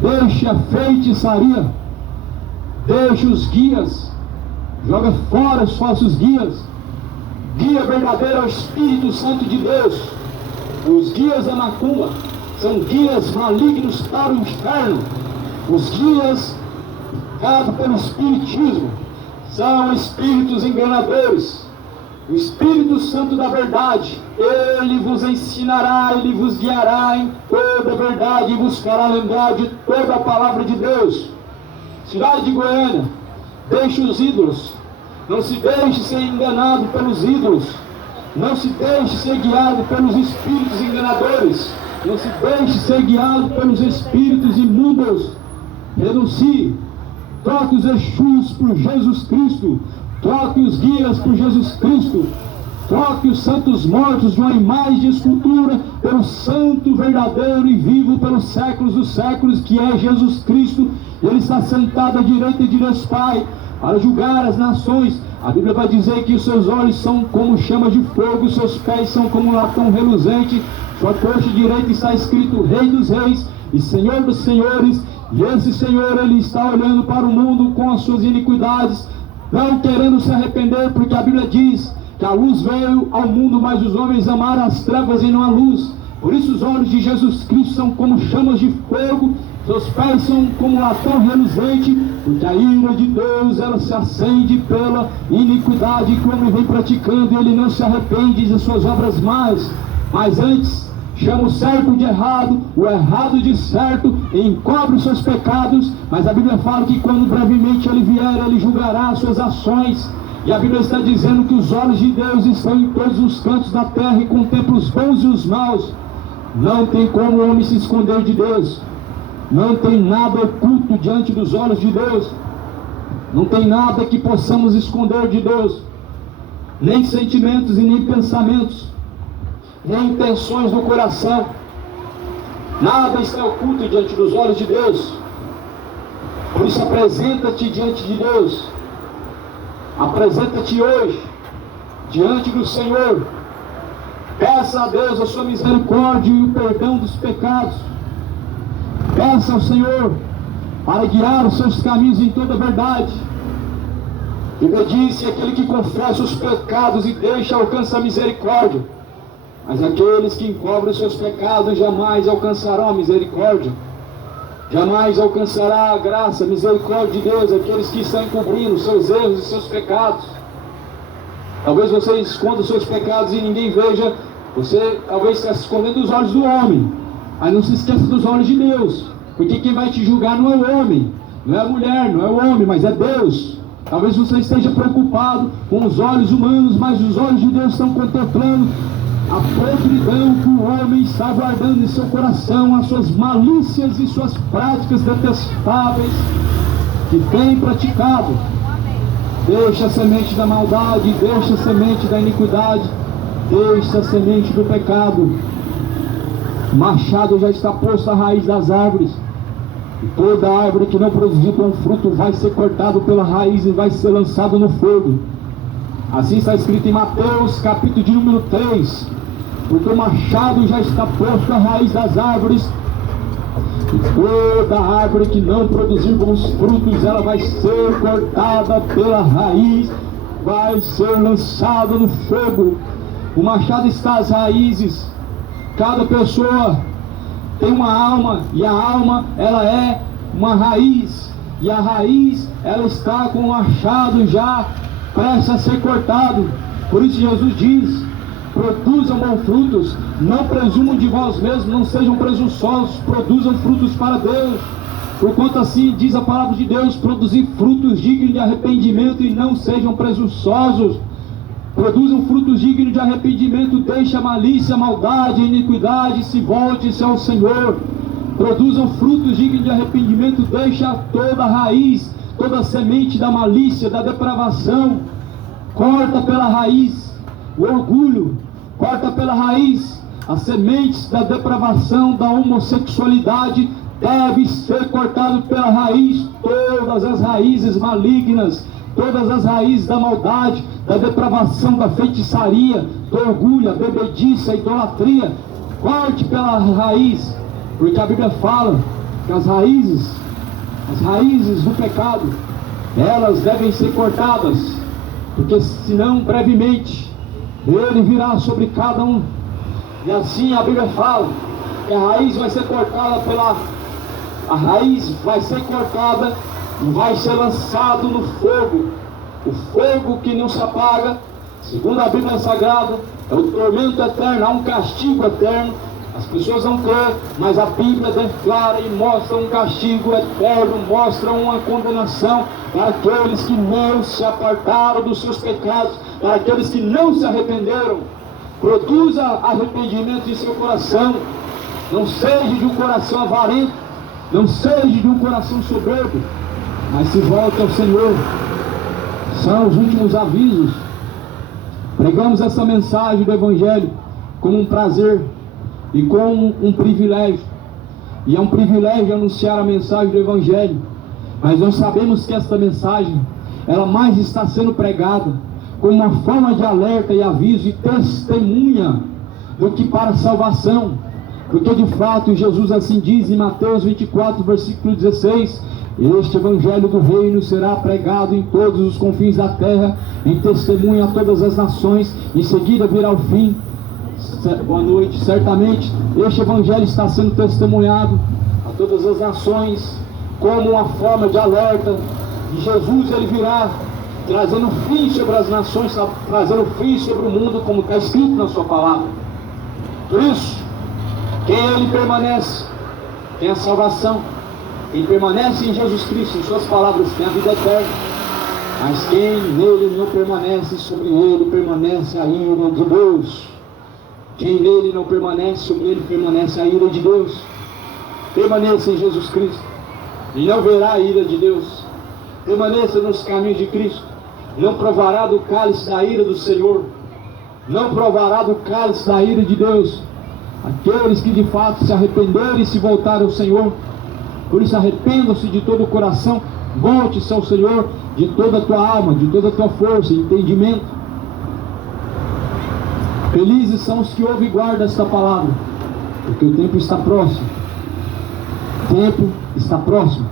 Deixe a feitiçaria. Deixe os guias. Joga fora os falsos guias. Guia verdadeiro é o Espírito Santo de Deus. Os guias da macumba são guias malignos para o inferno. Os guias guiados pelo espiritismo são espíritos enganadores. O Espírito Santo da verdade, Ele vos ensinará, Ele vos guiará em toda a verdade e vos fará lembrar de toda a palavra de Deus. Cidade de Goiânia, deixe os ídolos. Não se deixe ser enganado pelos ídolos. Não se deixe ser guiado pelos espíritos enganadores. Não se deixe ser guiado pelos espíritos imundos. Renuncie. Troque os Exus por Jesus Cristo. Troque os guias por Jesus Cristo. Troque os santos mortos de uma imagem de escultura pelo santo verdadeiro e vivo pelos séculos dos séculos, que é Jesus Cristo. Ele está sentado à direita de Deus Pai para julgar as nações. A Bíblia vai dizer que os seus olhos são como chamas de fogo, os seus pés são como latão reluzente, sua coxa direita está escrito Rei dos Reis e Senhor dos Senhores. E esse Senhor, Ele está olhando para o mundo com as suas iniquidades, não querendo se arrepender, porque a Bíblia diz que a luz veio ao mundo, mas os homens amaram as trevas e não a luz. Por isso os olhos de Jesus Cristo são como chamas de fogo, seus pés são como latão reluzente, porque a ira de Deus, ela se acende pela iniquidade que o homem vem praticando, e ele não se arrepende de suas obras más, mas antes chama o certo de errado, o errado de certo, e encobre os seus pecados. Mas a Bíblia fala que quando brevemente Ele vier, Ele julgará as suas ações. E a Bíblia está dizendo que os olhos de Deus estão em todos os cantos da terra e contemplam os bons e os maus. Não tem como o homem se esconder de Deus. Não tem nada oculto diante dos olhos de Deus. Não tem nada que possamos esconder de Deus. Nem sentimentos e nem pensamentos, nem intenções do coração. Nada está oculto diante dos olhos de Deus. Por isso apresenta-te diante de Deus. Apresenta-te hoje diante do Senhor. Peça a Deus a sua misericórdia e o perdão dos pecados. Peça ao Senhor para guiar os seus caminhos em toda a verdade. Bíblia diz que aquele que confessa os pecados e deixa alcança a misericórdia, mas aqueles que encobrem os seus pecados jamais alcançarão a misericórdia, jamais alcançará a graça, a misericórdia de Deus. Aqueles que estão encobrindo os seus erros e seus pecados. Talvez você esconda os seus pecados e ninguém veja. Você talvez esteja se escondendo dos olhos do homem, mas não se esqueça dos olhos de Deus, porque quem vai te julgar não é o homem, não é a mulher, não é o homem, mas é Deus. Talvez você esteja preocupado com os olhos humanos, mas os olhos de Deus estão contemplando a podridão que o homem está guardando em seu coração, as suas malícias e suas práticas detestáveis que tem praticado. Deixa a semente da maldade, deixa a semente da iniquidade, deixa a semente do pecado. O machado já está posto à raiz das árvores. E toda árvore que não produzir bom fruto vai ser cortado pela raiz e vai ser lançado no fogo. Assim está escrito em Mateus, capítulo de número 3. Porque o machado já está posto à raiz das árvores. E toda árvore que não produzir bons frutos, ela vai ser cortada pela raiz, vai ser lançada no fogo. O machado está às raízes. Cada pessoa tem uma alma, e a alma, ela é uma raiz, e a raiz, ela está com o machado já prestes a ser cortado. Por isso Jesus diz: produzam bons frutos, não presumam de vós mesmos, não sejam presunçosos, produzam frutos para Deus. Porquanto assim diz a palavra de Deus: produzir frutos dignos de arrependimento e não sejam presunçosos. Produzam frutos dignos de arrependimento, deixe a malícia, a maldade, a iniquidade, e se volte-se ao Senhor. Produzam frutos dignos de arrependimento, deixa toda a raiz, toda a semente da malícia, da depravação. Corta pela raiz o orgulho, corta pela raiz as sementes da depravação, da homossexualidade. Deve ser cortado pela raiz todas as raízes malignas, todas as raízes da maldade, da depravação, da feitiçaria, do orgulho, a bebedice, a idolatria. Corte pela raiz, porque a Bíblia fala que as raízes do pecado, elas devem ser cortadas, porque senão brevemente ele virá sobre cada um. E assim a Bíblia fala que a raiz vai ser cortada a raiz vai ser cortada e vai ser lançado no fogo. O fogo que não se apaga, segundo a Bíblia Sagrada, é o tormento eterno, há um castigo eterno. As pessoas não creem, mas a Bíblia declara e mostra um castigo eterno, mostra uma condenação para aqueles que não se apartaram dos seus pecados, para aqueles que não se arrependeram. Produza arrependimento em seu coração, não seja de um coração avarento, não seja de um coração soberbo, mas se volte ao Senhor. São os últimos avisos. Pregamos essa mensagem do Evangelho como um prazer e como um privilégio. E é um privilégio anunciar a mensagem do Evangelho. Mas nós sabemos que esta mensagem, ela mais está sendo pregada como uma forma de alerta e aviso e testemunha do que para a salvação. Porque de fato Jesus assim diz em Mateus 24, versículo 16: este Evangelho do Reino será pregado em todos os confins da terra, em testemunho a todas as nações, em seguida virá o fim. Boa noite. Certamente este Evangelho está sendo testemunhado a todas as nações como uma forma de alerta. E Jesus, ele virá trazendo fim sobre as nações, trazendo fim sobre o mundo, como está escrito na sua palavra. Por isso, quem ele permanece tem a salvação. Quem permanece em Jesus Cristo, em suas palavras, tem a vida eterna. Mas quem nele não permanece, sobre ele permanece a ira de Deus. Quem nele não permanece, sobre ele permanece a ira de Deus. Permaneça em Jesus Cristo e não verá a ira de Deus. Permaneça nos caminhos de Cristo. Não provará do cálice da ira do Senhor. Não provará do cálice da ira de Deus. Aqueles que de fato se arrependerem e se voltarem ao Senhor. Por isso arrependam-se de todo o coração. Volte-se ao Senhor de toda a tua alma, de toda a tua força e entendimento. Felizes são os que ouvem e guardam esta palavra, porque o tempo está próximo. O tempo está próximo.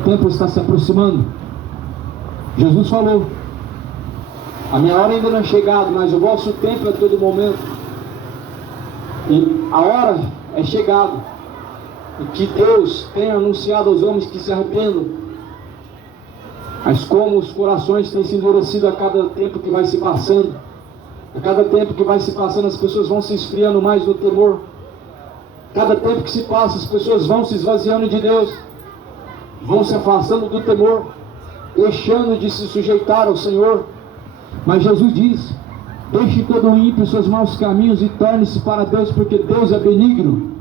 O tempo está se aproximando. Jesus falou: a minha hora ainda não é chegada, mas o vosso tempo é todo momento. E a hora é chegada, e que Deus tem anunciado aos homens que se arrependam. Mas como os corações têm se endurecido a cada tempo que vai se passando, a cada tempo que vai se passando, as pessoas vão se esfriando mais no temor. Cada tempo que se passa, as pessoas vão se esvaziando de Deus, vão se afastando do temor, deixando de se sujeitar ao Senhor. Mas Jesus diz: deixe todo o ímpio seus maus caminhos e torne-se para Deus, porque Deus é benigno.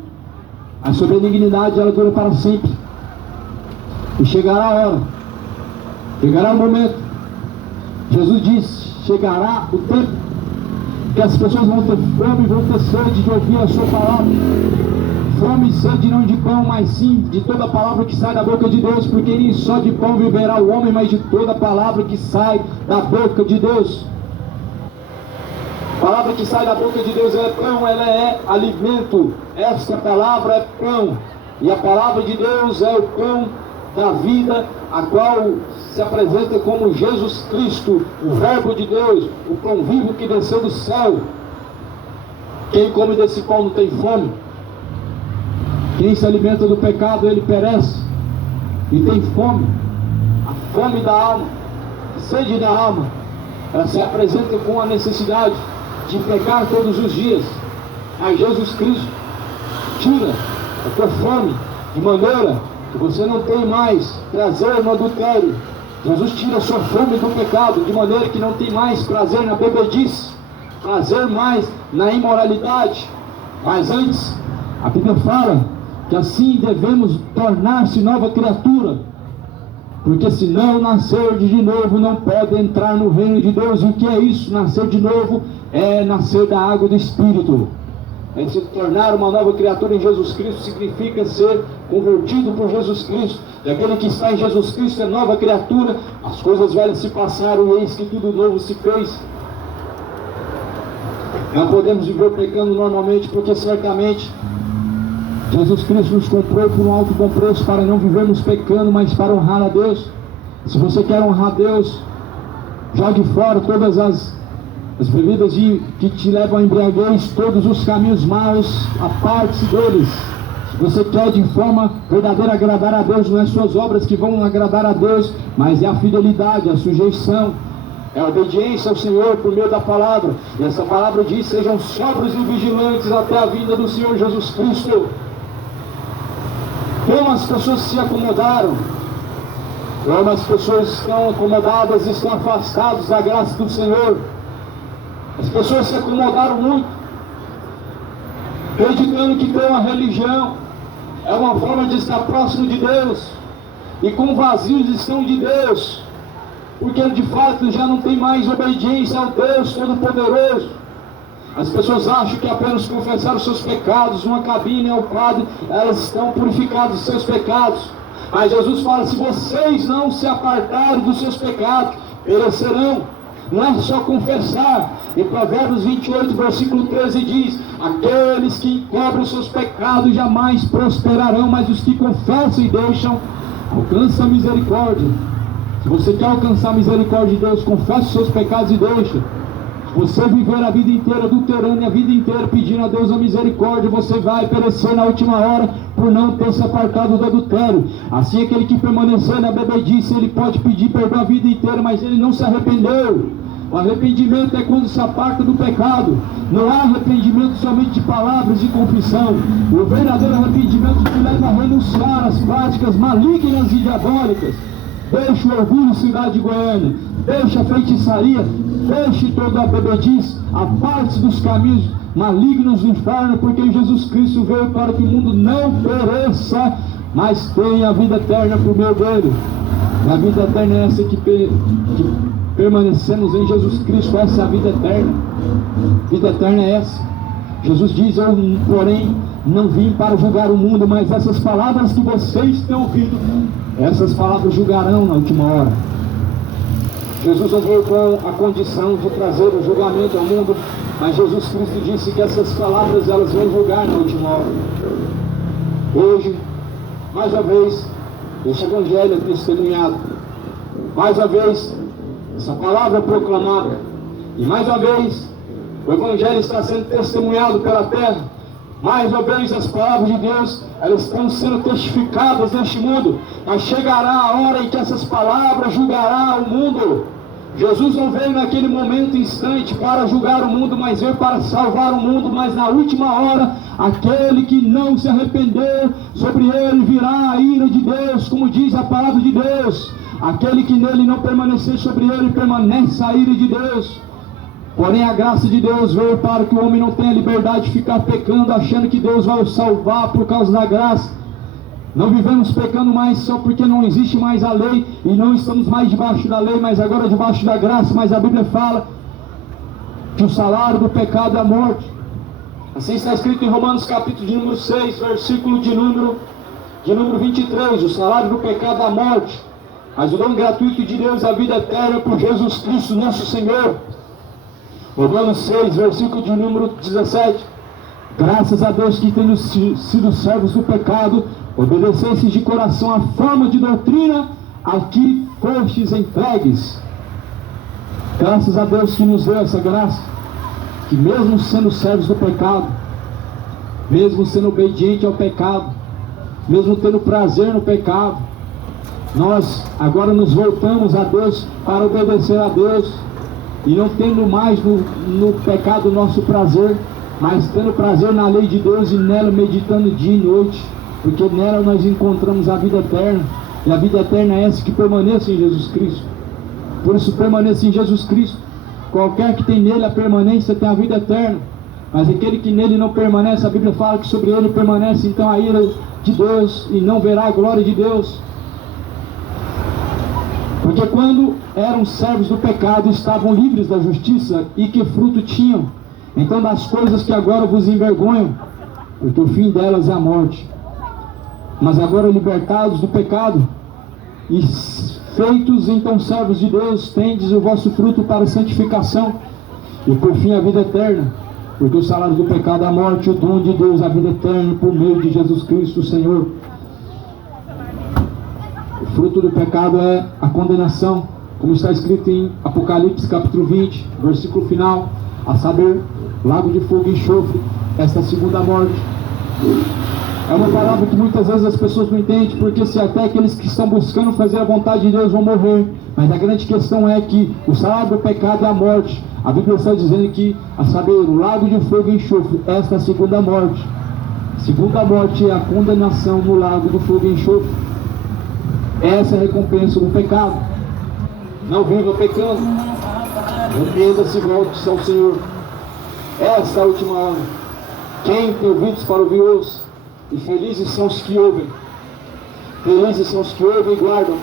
A sua benignidade, ela dura para sempre. E chegará a hora, chegará o momento. Jesus diz: chegará o tempo que as pessoas vão ter fome, vão ter sede de ouvir a sua palavra. Fome e sede não de pão, mas sim de toda a palavra que sai da boca de Deus, porque nem só de pão viverá o homem, mas de toda a palavra que sai da boca de Deus. A palavra que sai da boca de Deus é pão, ela é alimento. Esta palavra é pão. E a palavra de Deus é o pão da vida, a qual se apresenta como Jesus Cristo, o Verbo de Deus, o pão vivo que desceu do céu. Quem come desse pão não tem fome. Quem se alimenta do pecado, ele perece e tem fome. A fome da alma, a sede da alma, ela se apresenta com a necessidade de pecar todos os dias. Mas Jesus Cristo tira a tua fome de maneira que você não tem mais prazer no adultério. Jesus tira a sua fome do pecado de maneira que não tem mais prazer na bebedice, prazer mais na imoralidade. Mas antes, a Bíblia fala que assim devemos tornar-se nova criatura, porque se não nascer de novo, não pode entrar no reino de Deus. E o que é isso? Nascer de novo é nascer da água do Espírito. É se tornar uma nova criatura em Jesus Cristo, significa ser convertido por Jesus Cristo. E aquele que está em Jesus Cristo é nova criatura. As coisas velhas se passaram e eis que tudo novo se fez. Não podemos viver pecando normalmente, porque certamente Jesus Cristo nos comprou por um alto bom preço para não vivermos pecando, mas para honrar a Deus. Se você quer honrar a Deus, jogue fora todas as bebidas que te levam a embriaguez, todos os caminhos maus, aparte-se deles. Se você quer de forma verdadeira agradar a Deus, não é suas obras que vão agradar a Deus, mas é a fidelidade, a sujeição, é a obediência ao Senhor por meio da palavra. E essa palavra diz: sejam sóbrios e vigilantes até a vinda do Senhor Jesus Cristo. Como as pessoas se acomodaram, como as pessoas estão acomodadas, estão afastadas da graça do Senhor. As pessoas se acomodaram muito, acreditando que ter uma religião é uma forma de estar próximo de Deus, e com vazios estão de Deus, porque de fato já não tem mais obediência ao Deus Todo-Poderoso. As pessoas acham que apenas confessar os seus pecados, uma cabine ao Padre, elas estão purificadas dos seus pecados. Mas Jesus fala: se vocês não se apartarem dos seus pecados, perecerão. Não é só confessar. Em Provérbios 28, versículo 13 diz: aqueles que encobrem os seus pecados jamais prosperarão, mas os que confessam e deixam alcançam a misericórdia. Se você quer alcançar a misericórdia de Deus, confesse os seus pecados e deixa. Você viver a vida inteira adulterando e a vida inteira pedindo a Deus a misericórdia, você vai perecer na última hora por não ter se apartado do adultério. Assim, aquele que permanecer na bebedice, ele pode pedir perdão a vida inteira, mas ele não se arrependeu. O arrependimento é quando se aparta do pecado. Não há arrependimento somente de palavras de confissão. O verdadeiro arrependimento te leva a renunciar às práticas malignas e diabólicas. deixe o orgulho, cidade de Goiânia, deixe a feitiçaria, deixe toda a bebedice, aparte dos caminhos malignos do inferno, porque Jesus Cristo veio para que o mundo não pereça, mas tenha a vida eterna por meio dele. E a vida eterna é essa que permanecemos em Jesus Cristo, essa é a vida eterna. Vida eterna é essa. Jesus diz: eu, porém, não vim para julgar o mundo, mas essas palavras que vocês têm ouvido, essas palavras julgarão na última hora. Jesus não veio com a condição de trazer o julgamento ao mundo, mas Jesus Cristo disse que essas palavras elas vão julgar na última hora. Hoje, mais uma vez, esse evangelho é testemunhado, mais uma vez essa palavra é proclamada, e mais uma vez o evangelho está sendo testemunhado pela terra. Mais uma vez as palavras de Deus elas estão sendo testificadas neste mundo, mas chegará a hora em que essas palavras julgará o mundo. Jesus não veio naquele momento, instante, para julgar o mundo, mas veio para salvar o mundo. Mas na última hora, aquele que não se arrepender, sobre ele virá a ira de Deus, como diz a palavra de Deus. Aquele que nele não permanecer, sobre ele permanece a ira de Deus. Porém a graça de Deus veio para que o homem não tenha liberdade de ficar pecando, achando que Deus vai o salvar por causa da graça. Não vivemos pecando mais só porque não existe mais a lei, e não estamos mais debaixo da lei, mas agora debaixo da graça. Mas a Bíblia fala que o salário do pecado é a morte. Assim está escrito em Romanos capítulo de número 6, versículo de número 23. O salário do pecado é a morte, mas o dom gratuito de Deus é a vida eterna por Jesus Cristo nosso Senhor. Romanos 6, versículo de número 17. Graças a Deus que tendo sido servos do pecado, obedecesseis de coração a forma de doutrina a que fostes entregues. Graças a Deus que nos deu essa graça, que mesmo sendo servos do pecado, mesmo sendo obediente ao pecado, mesmo tendo prazer no pecado, nós agora nos voltamos a Deus para obedecer a Deus, e não tendo mais no pecado nosso prazer, mas tendo prazer na lei de Deus e nela meditando dia e noite, porque nela nós encontramos a vida eterna, e a vida eterna é essa que permanece em Jesus Cristo. Por isso permaneça em Jesus Cristo. Qualquer que tem nele a permanência tem a vida eterna, mas aquele que nele não permanece, a Bíblia fala que sobre ele permanece então a ira de Deus, e não verá a glória de Deus. Porque quando eram servos do pecado, estavam livres da justiça, e que fruto tinham? Então das coisas que agora vos envergonham, porque o fim delas é a morte. Mas agora libertados do pecado, e feitos então servos de Deus, tendes o vosso fruto para a santificação, e por fim a vida eterna. Porque o salário do pecado é a morte, o dom de Deus a vida eterna, por meio de Jesus Cristo, o Senhor. O fruto do pecado é a condenação, como está escrito em Apocalipse capítulo 20, versículo final, a saber, lago de fogo e enxofre, esta segunda morte. É uma palavra que muitas vezes as pessoas não entendem, porque se até aqueles que estão buscando fazer a vontade de Deus vão morrer, mas a grande questão é que o salário do pecado é a morte. A Bíblia está dizendo que, a saber, o lago de fogo e enxofre, esta é a segunda morte. A segunda morte é a condenação no lago de fogo e enxofre. Essa é a recompensa do pecado. Não viva pecando, arrependa-se e volte ao Senhor. Essa é a última hora. Quem tem ouvidos para ouvir, ouça. E felizes são os que ouvem. Felizes são os que ouvem e guardam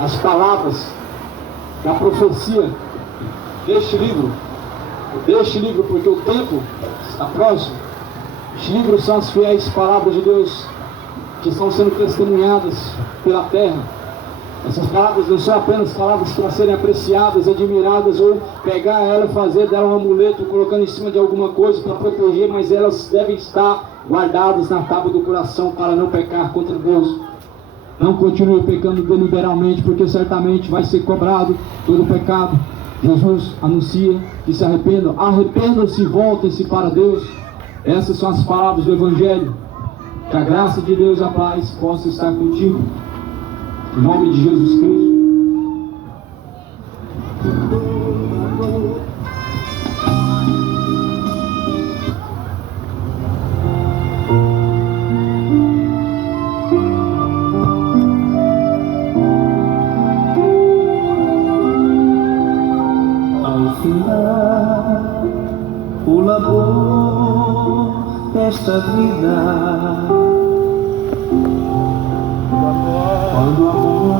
as palavras da profecia deste livro. Porque o tempo está próximo. Este livro são as fiéis palavras de Deus que estão sendo testemunhadas pela terra. Essas palavras não são apenas palavras para serem apreciadas, admiradas, ou pegar ela e fazer dela um amuleto, colocando em cima de alguma coisa para proteger, mas elas devem estar guardadas na tábua do coração para não pecar contra Deus. Não continue pecando deliberadamente, porque certamente vai ser cobrado todo pecado. Jesus anuncia que se arrependam. Arrependam-se e voltem-se para Deus. Essas são as palavras do Evangelho. Que a graça de Deus e a paz possa estar contigo. Em nome de Jesus Cristo. nesta vida. Quando o amor